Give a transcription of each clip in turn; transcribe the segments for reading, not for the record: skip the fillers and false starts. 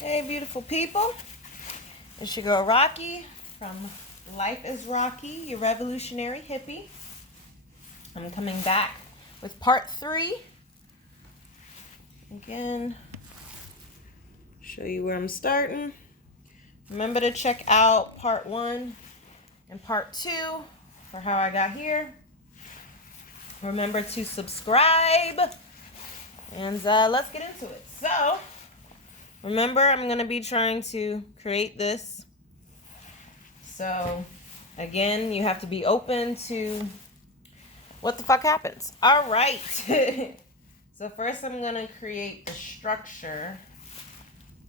Hey, beautiful people. It's your girl Rocqi from LifeIsRocqi, your revolutionary hippie. I'm coming back with part 3. Again, show you where I'm starting. Remember to check out part 1 and part 2 for how I got here. Remember to subscribe. And let's get into it. So, remember, I'm going to be trying to create this. So, again, you have to be open to what the fuck happens. All right. So, first I'm going to create the structure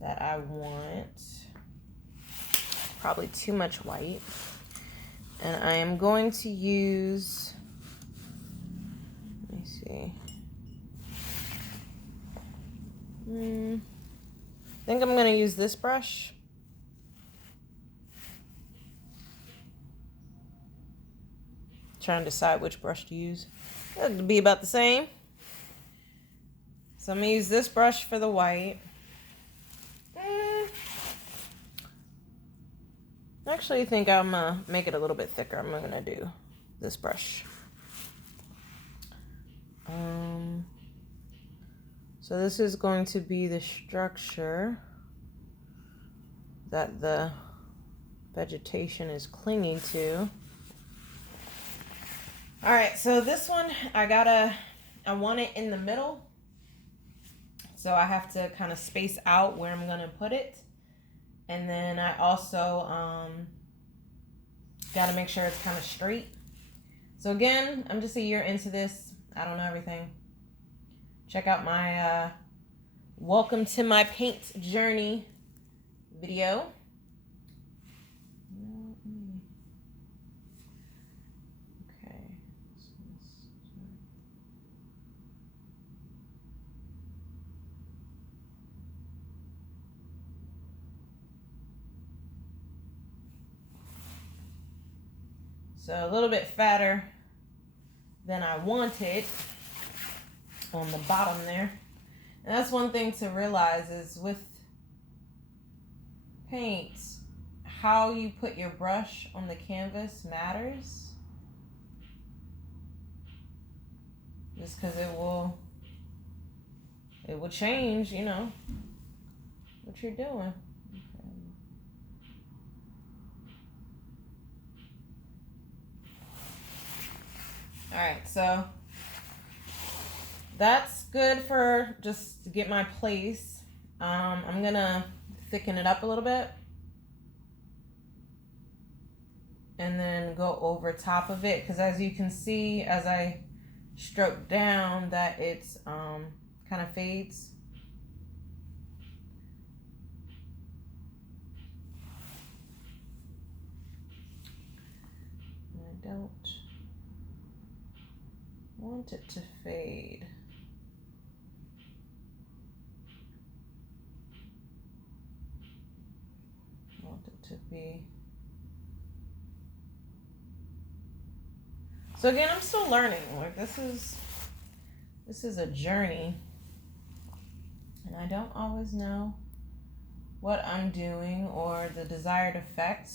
that I want. Probably too much white. And I am going to use, let me see. I think I'm going to use this brush. Trying to decide which brush to use. It'll be about the same. So I'm going to use this brush for the white. Actually, I think I'm going to make it a little bit thicker. I'm going to do this brush. So this is going to be the structure that the vegetation is clinging to. All right, so this one, I want it in the middle. So I have to kind of space out where I'm going to put it. And then I also got to make sure it's kind of straight. So again, I'm just a year into this. I don't know everything. Check out my Welcome to My Paint Journey video. Okay. So a little bit fatter than I wanted on the bottom there. And that's one thing to realize is with paint, how you put your brush on the canvas matters. Just because it will change, you know, what you're doing. All right, so that's good for just to get my place. I'm gonna thicken it up a little bit and then go over top of it, because as you can see, as I stroke down, that it's kind of fades. I don't want it to fade. I want it to be. So again, I'm still learning. Like this is a journey. And I don't always know what I'm doing or the desired effect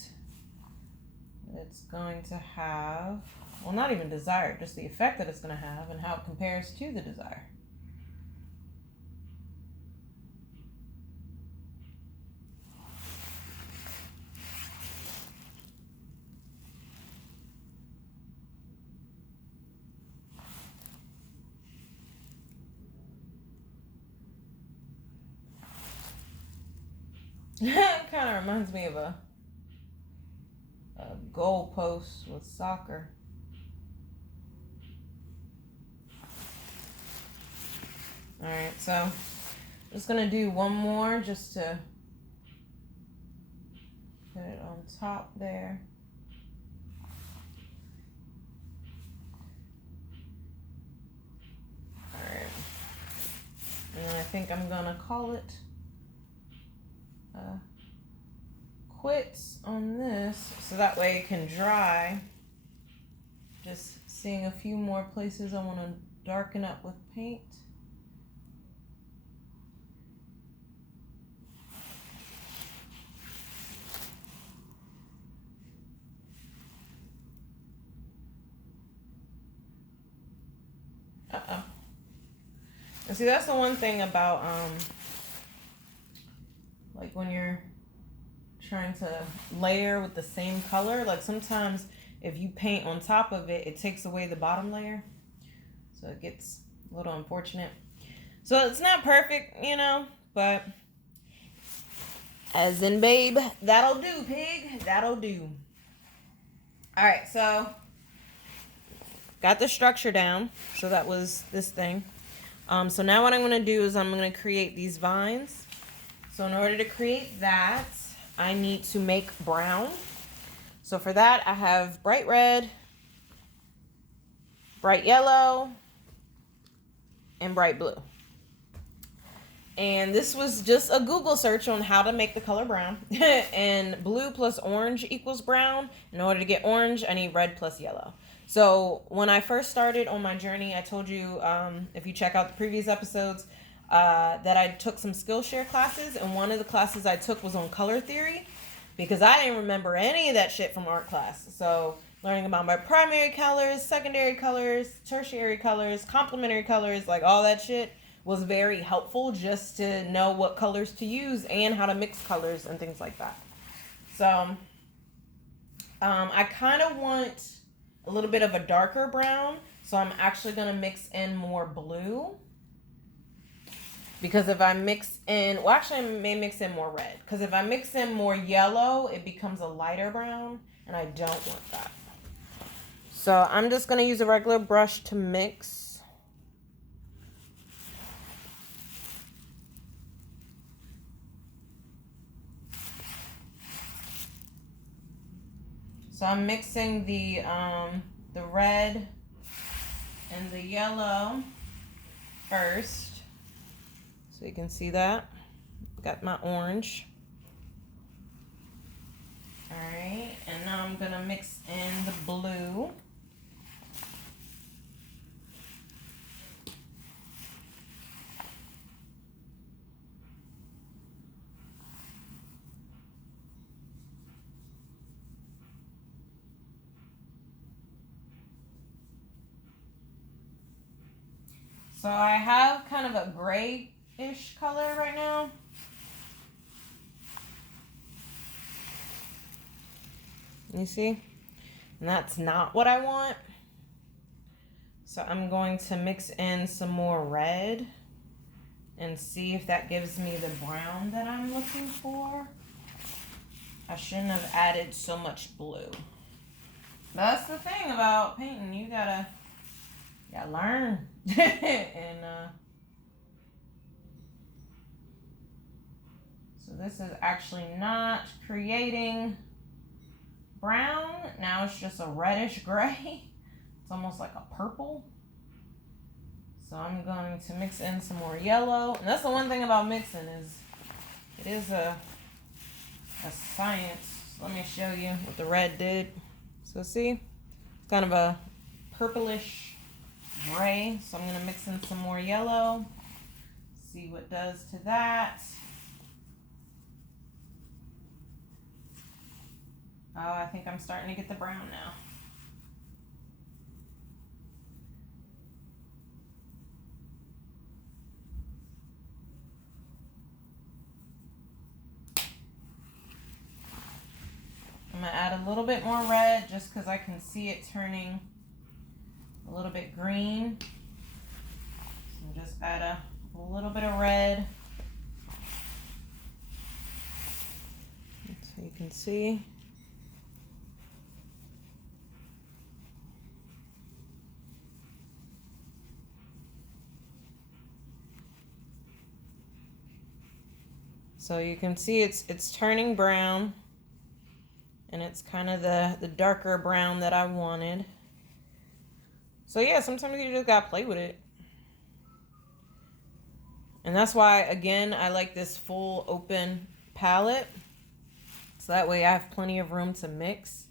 it's going to have. Well, not even desired, just the effect that it's going to have and how it compares to the desire. It kind of reminds me of a goal post with soccer. All right, so I'm just gonna do one more just to put it on top there. All right, and I think I'm gonna call it quits on this, so that way it can dry. Just seeing a few more places I want to darken up with paint. See, that's the one thing about like when you're trying to layer with the same color, like sometimes if you paint on top of it, it takes away the bottom layer, so it gets a little unfortunate. So it's not perfect, you know, but as in babe, that'll do, pig, that'll do. All right, so got the structure down. So that was this thing. So now what I'm going to do is I'm going to create these vines. So in order to create that, I need to make brown. So for that, I have bright red, bright yellow, and bright blue. And this was just a Google search on how to make the color brown. And blue plus orange equals brown. In order to get orange, I need red plus yellow. So when I first started on my journey, I told you, if you check out the previous episodes, that I took some Skillshare classes. And one of the classes I took was on color theory, because I didn't remember any of that shit from art class. So learning about my primary colors, secondary colors, tertiary colors, complementary colors, like all that shit was very helpful just to know what colors to use and how to mix colors and things like that. So I kind of want a little bit of a darker brown, so I'm actually going to mix in more blue. Because if I mix in, well, actually I may mix in more red. Because if I mix in more yellow, it becomes a lighter brown, and I don't want that. So I'm just going to use a regular brush to mix. So I'm mixing the red and the yellow first. So you can see that. Got my orange. All right, and now I'm gonna mix in the blue. So I have kind of a grayish color right now. You see? And that's not what I want. So I'm going to mix in some more red and see if that gives me the brown that I'm looking for. I shouldn't have added so much blue. That's the thing about painting. You gotta learn. And so this is actually not creating brown. Now it's just a reddish gray. It's almost like a purple. So I'm going to mix in some more yellow. And that's the one thing about mixing, is it is a science. Let me show you what the red did. So see, it's kind of a purplish gray. So I'm going to mix in some more yellow. See what it does to that. Oh, I think I'm starting to get the brown now. I'm going to add a little bit more red just because I can see it turning a little bit green. So just add a little bit of red. So you can see. So you can see it's turning brown, and it's kind of the darker brown that I wanted. So yeah, sometimes you just gotta play with it. And that's why, again, I like this full open palette. So that way I have plenty of room to mix.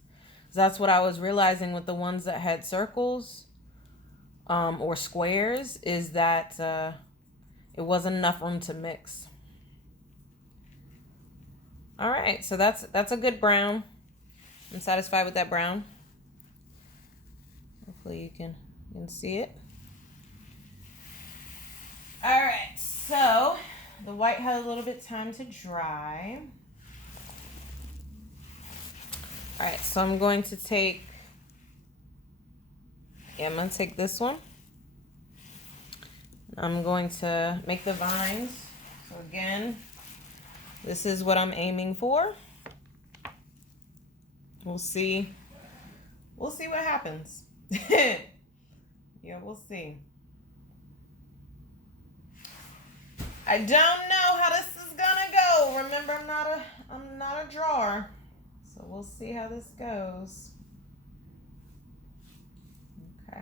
So that's what I was realizing with the ones that had circles or squares, is that it wasn't enough room to mix. All right, so that's a good brown. I'm satisfied with that brown. Hopefully you can see it. All right, so the white had a little bit of time to dry. All right, so I'm going to take, I'm going to take this one. I'm going to make the vines. So again, this is what I'm aiming for. We'll see. We'll see what happens. Yeah, we'll see. I don't know how this is gonna go. Remember, I'm not a drawer. So we'll see how this goes. Okay.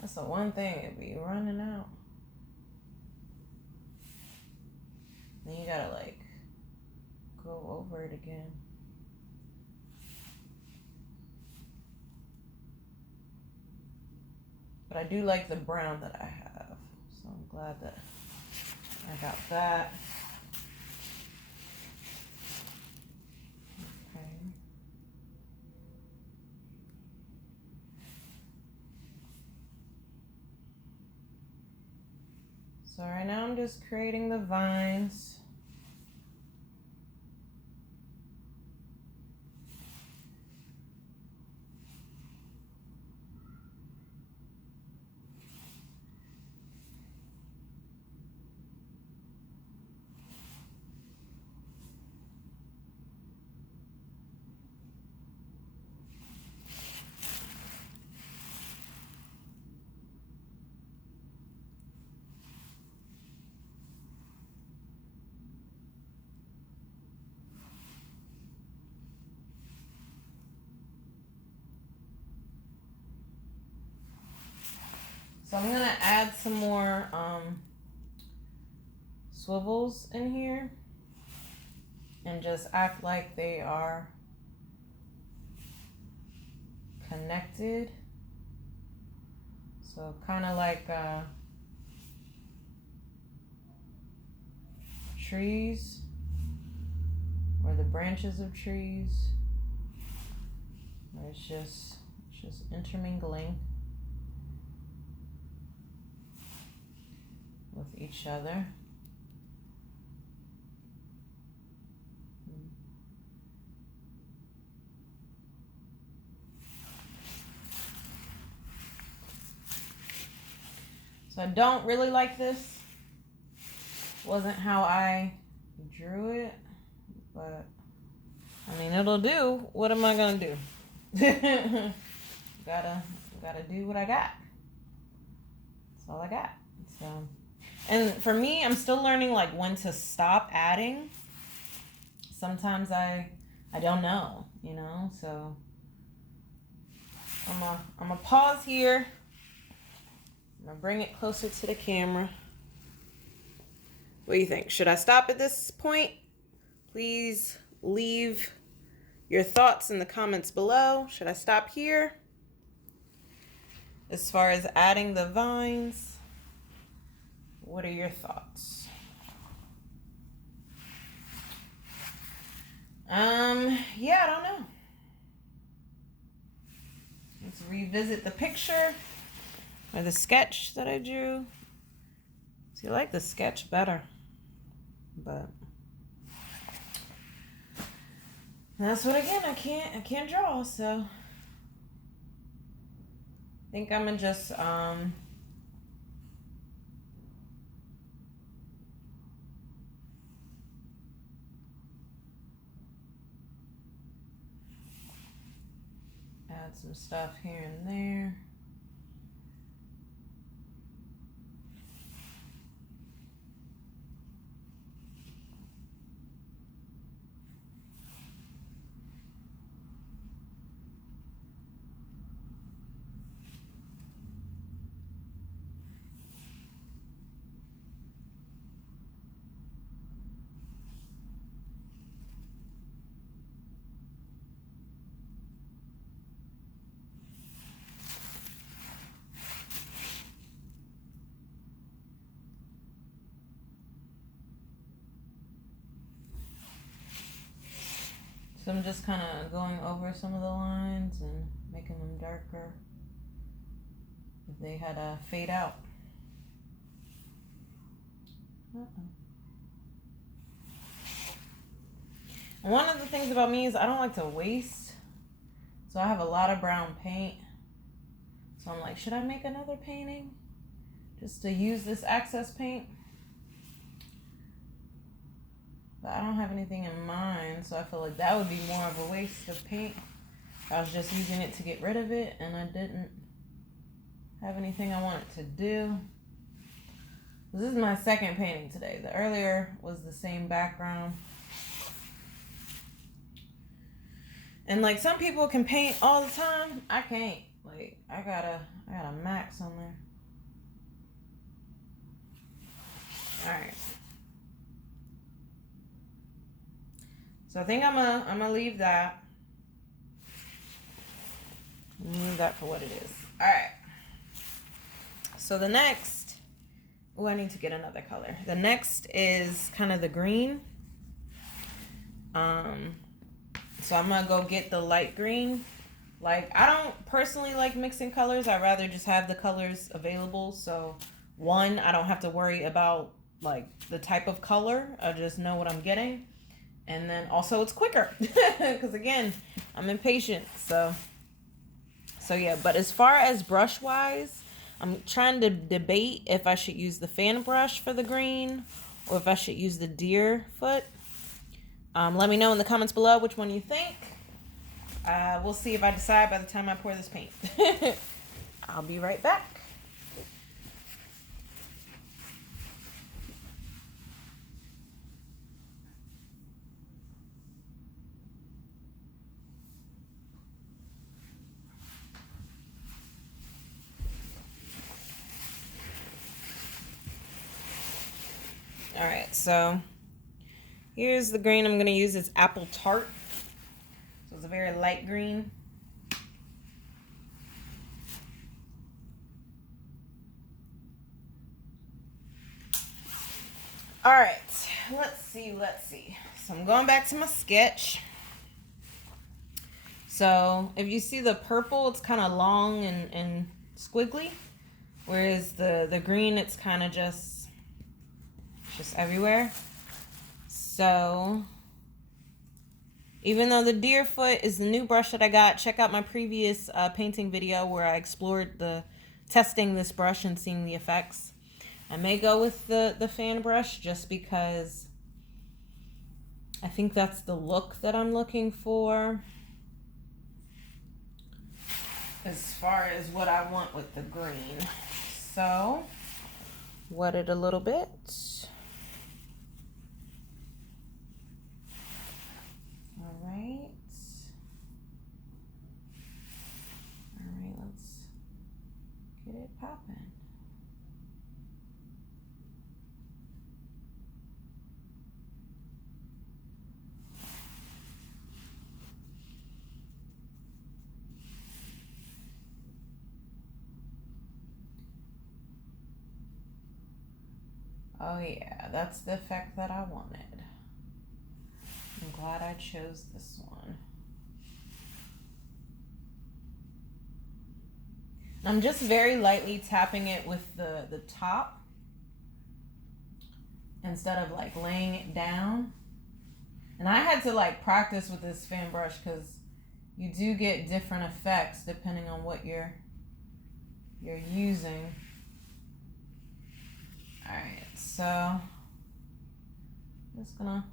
That's the one thing, it'd be running out. Then you gotta like go over it again. But I do like the brown that I have. So I'm glad that I got that. Okay. So right now I'm just creating the vines. So I'm gonna add some more swivels in here and just act like they are connected. So kind of like trees or the branches of trees. It's just intermingling with each other. So I don't really like this. Wasn't how I drew it, but I mean, it'll do. What am I gonna do? gotta do what I got. That's all I got. So, and for me, I'm still learning like when to stop adding. Sometimes I don't know, you know. So I'm gonna pause here. I'm gonna bring it closer to the camera. What do you think? Should I stop at this point? Please leave your thoughts in the comments below. Should I stop here? As far as adding the vines, what are your thoughts? Yeah, I don't know. Let's revisit the picture or the sketch that I drew. See, I like the sketch better, but that's what, again, I can't draw, so I think I'm gonna just add some stuff here and there. So I'm just kind of going over some of the lines and making them darker. If they had to fade out. One of the things about me is I don't like to waste. So I have a lot of brown paint. So I'm like, should I make another painting? Just to use this excess paint? But I don't have anything in mind, so I feel like that would be more of a waste of paint. I was just using it to get rid of it, and I didn't have anything I wanted to do. This is my second painting today. The earlier was the same background. And like some people can paint all the time, I can't. Like I gotta max on there. Alright. So I think I'm gonna leave that. Leave that for what it is. Alright. So the next, I need to get another color. The next is kind of the green. So I'm gonna go get the light green. Like I don't personally like mixing colors. I'd rather just have the colors available. So one, I don't have to worry about like the type of color. I just know what I'm getting. And then also it's quicker because again, I'm impatient. So yeah, but as far as brush wise, I'm trying to debate if I should use the fan brush for the green or if I should use the deer foot. Let me know in the comments below which one you think. We'll see if I decide by the time I pour this paint. I'll be right back. Alright, so here's the green I'm going to use. It's Apple Tart. So it's a very light green. Alright, let's see. So I'm going back to my sketch. So if you see the purple, it's kind of long and squiggly. Whereas the green, it's kind of just everywhere. So even though the deer foot is the new brush that I got, check out my previous painting video where I explored testing this brush and seeing the effects. I may go with the fan brush just because I think that's the look that I'm looking for as far as what I want with the green. So wet it a little bit. Alright, let's get it popping. Oh yeah, that's the effect that I wanted. I'm glad I chose this one. I'm just very lightly tapping it with the top instead of like laying it down. And I had to like practice with this fan brush because you do get different effects depending on what you're using. Alright, so I'm just gonna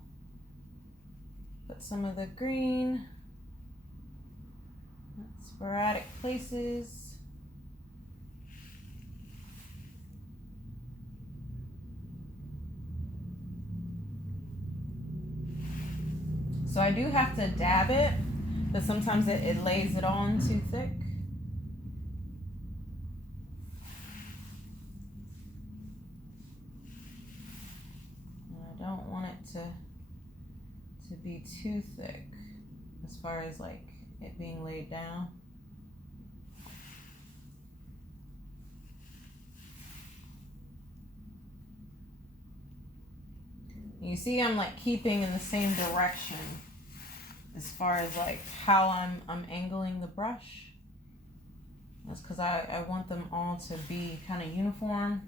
put some of the green in sporadic places. So I do have to dab it, but sometimes it lays it on too thick. And I don't want it to be too thick as far as like it being laid down. You see I'm like keeping in the same direction as far as like how I'm angling the brush. That's because I want them all to be kind of uniform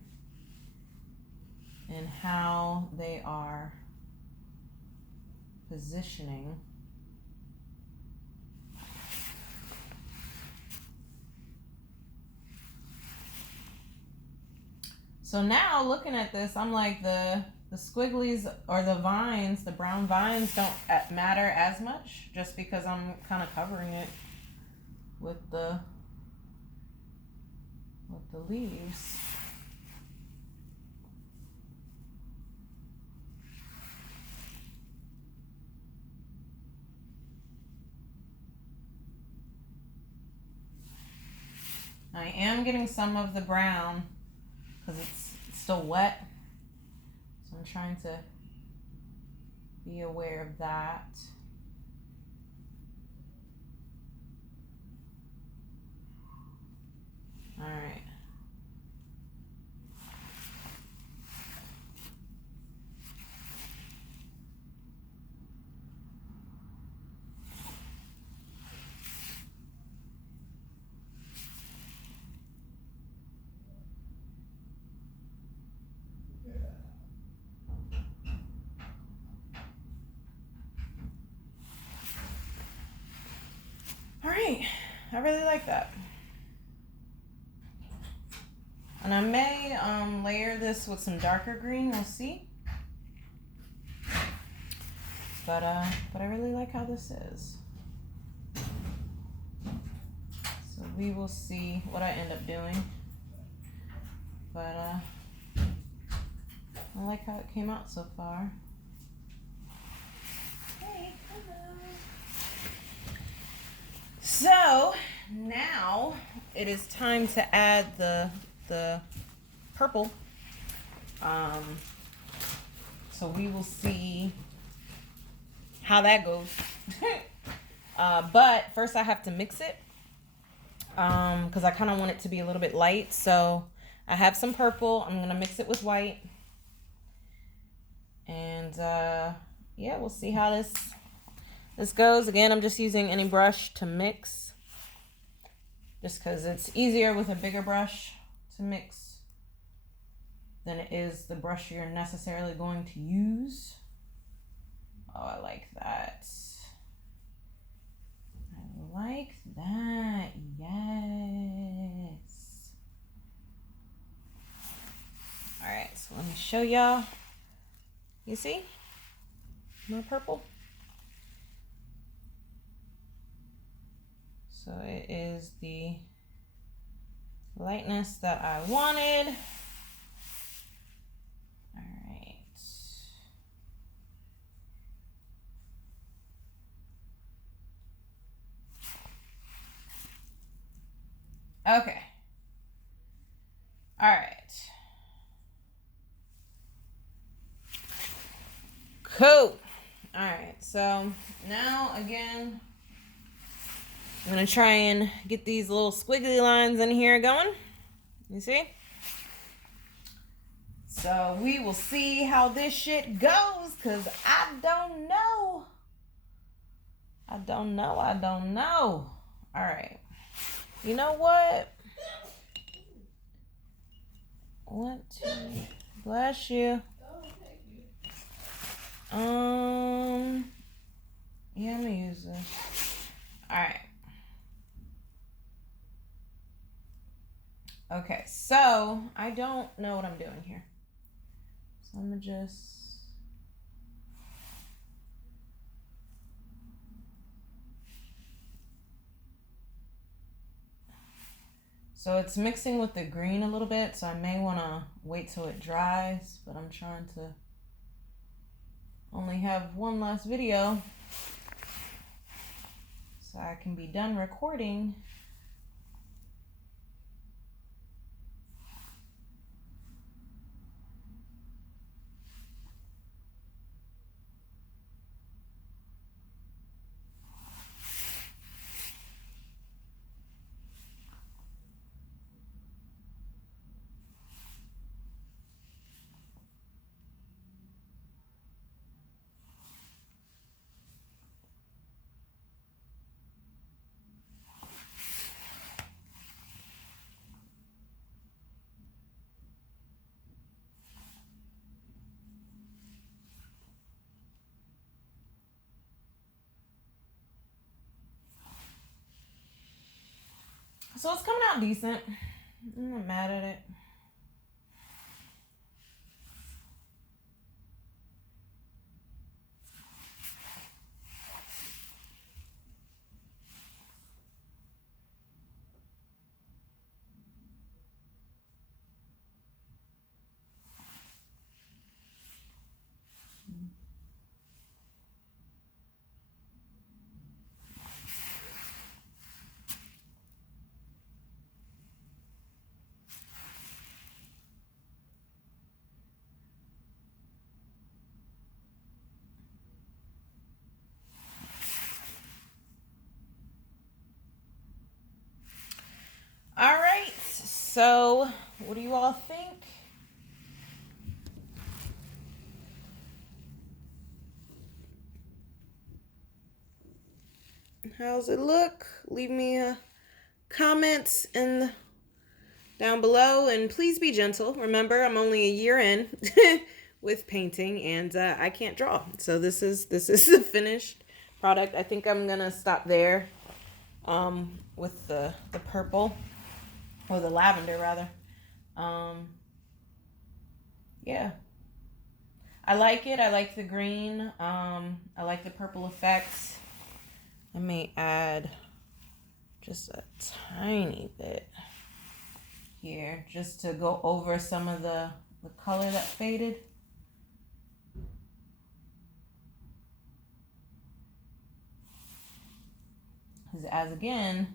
in how they are positioning. So now looking at this, I'm like the squigglies or the vines, the brown vines don't matter as much just because I'm kind of covering it with the leaves. I am getting some of the brown because it's still wet. So I'm trying to be aware of that. All right. All right, I really like that. And I may layer this with some darker green, we'll see. But I really like how this is. So we will see what I end up doing. But I like how it came out so far. Hey, hello. So now it is time to add the purple. So we will see how that goes. But first I have to mix it because I kind of want it to be a little bit light. So I have some purple. I'm gonna mix it with white, and yeah, we'll see how this goes. Again, I'm just using any brush to mix, just because it's easier with a bigger brush to mix than it is the brush you're necessarily going to use. Oh, I like that. I like that. Yes. All right, so let me show y'all. You see? More purple. So it is the lightness that I wanted. All right. Okay. All right. Cool. All right. So now again, I'm going to try and get these little squiggly lines in here going. You see? So we will see how this shit goes, because I don't know. I don't know. All right. You know what? What? Bless you. Yeah, I'm gonna use this. All right. Okay, so I don't know what I'm doing here. So I'm gonna just... So it's mixing with the green a little bit, so I may want to wait till it dries, but I'm trying to only have one last video so I can be done recording. So it's coming out decent. I'm not mad at it. All right, so what do you all think? How's it look? Leave me comments down below, and please be gentle. Remember, I'm only a year in with painting, and I can't draw. So this is the finished product. I think I'm gonna stop there with the purple. Or the lavender, rather. Yeah. I like it. I like the green. I like the purple effects. I may add just a tiny bit here just to go over some of the color that faded. As again,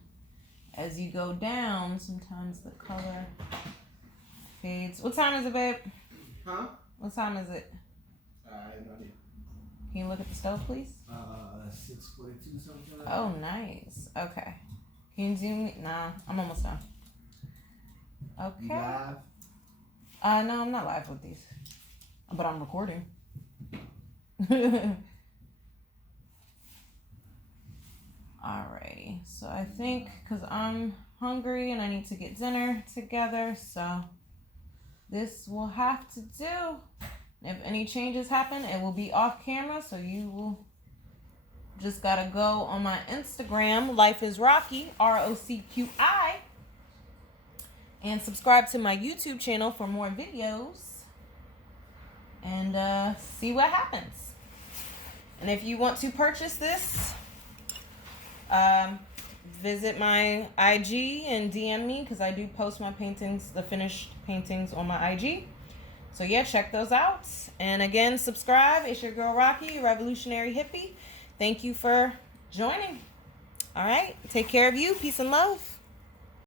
as you go down, sometimes the color fades. What time is it, babe? Huh? What time is it? I have no idea. Can you look at the stove, please? 6:42 something like that. Oh, nice. Okay. Can you zoom me? Nah, I'm almost done. Okay. You live? No, I'm not live with these. But I'm recording. Alrighty, so I think because I'm hungry and I need to get dinner together, so this will have to do. If any changes happen, it will be off camera, so you will just gotta go on my Instagram, LifeIsRocqi, ROCQI, and subscribe to my YouTube channel for more videos and see what happens. And if you want to purchase this, visit my IG and DM me because I do post my paintings, the finished paintings, on my IG. So yeah, check those out. And again, subscribe. It's your girl Rocqi, Revolutionary Hippie. Thank you for joining. All right, take care of you. Peace and love.